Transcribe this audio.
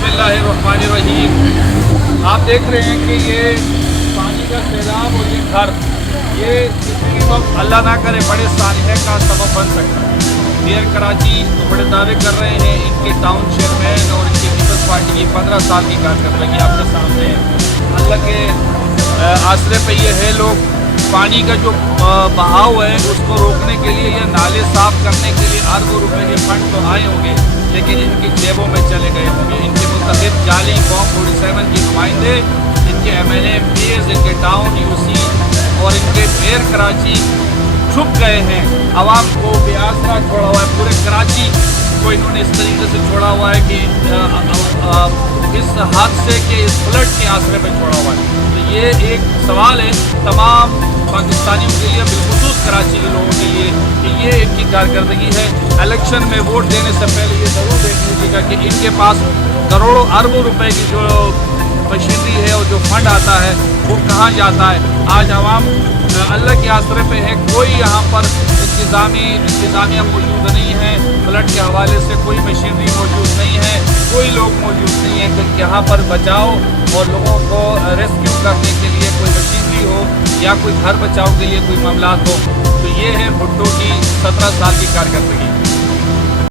बिस्मिल्लाहिर्रहमानिर्रहीम। आप देख रहे हैं कि ये पानी का सैलाब और ये घर ये किसी वक्त अल्लाह ना करे बड़े सानहे का सबब बन सकता है। मेयर कराची बड़े दावे कर रहे हैं, इनके टाउन चेयरमैन और इनकी पीपल्स पार्टी की 15 साल की कारकर्दगी आपके सामने है। अल्लाह के आसरे पे ये है लोग पानी का जो बहाव है उसको रोकने के लिए या नाले साफ करने के लिए अरबों रुपए के फंड तो आए होंगे, लेकिन इनकी जेबों में चले गए होंगे। इनके मुतहद जाली कौम 47 की नुमाइंदे, इनके MLA MPs, इनके टाउन UC और इनके मेयर कराची छुप गए हैं। आवाम को बेआसरा छोड़ा हुआ है। पूरे कराची को इन्होंने इस तरीके से छोड़ा हुआ है कि इस हादसे के इस फ्लड के आसरे पर छोड़ा हुआ है। तो ये एक सवाल है तमाम पाकिस्तानियों के लिए, बिलखुसूस कराची के लोगों के लिए, कि ये इनकी कारकर्दगी है। इलेक्शन में वोट देने से पहले ये ज़रूर देख लीजिएगा कि इनके पास करोड़ों अरबों रुपए की जो मशीनरी है और जो फंड आता है वो कहाँ जाता है। आज आवाम अल्लाह के आसरे पे है। कोई यहाँ पर इंतज़ामिया मौजूद नहीं है, फ्लड के हवाले से कोई मशीनरी मौजूद नहीं है, कोई लोग मौजूद नहीं है कि यहाँ पर बचाव और लोगों को रेस्क्यू करने के लिए कोई मशीनरी हो या कोई घर बचाव के लिए कोई मामला हो। तो ये है भुट्टो की 17 साल की कारकर्दगी।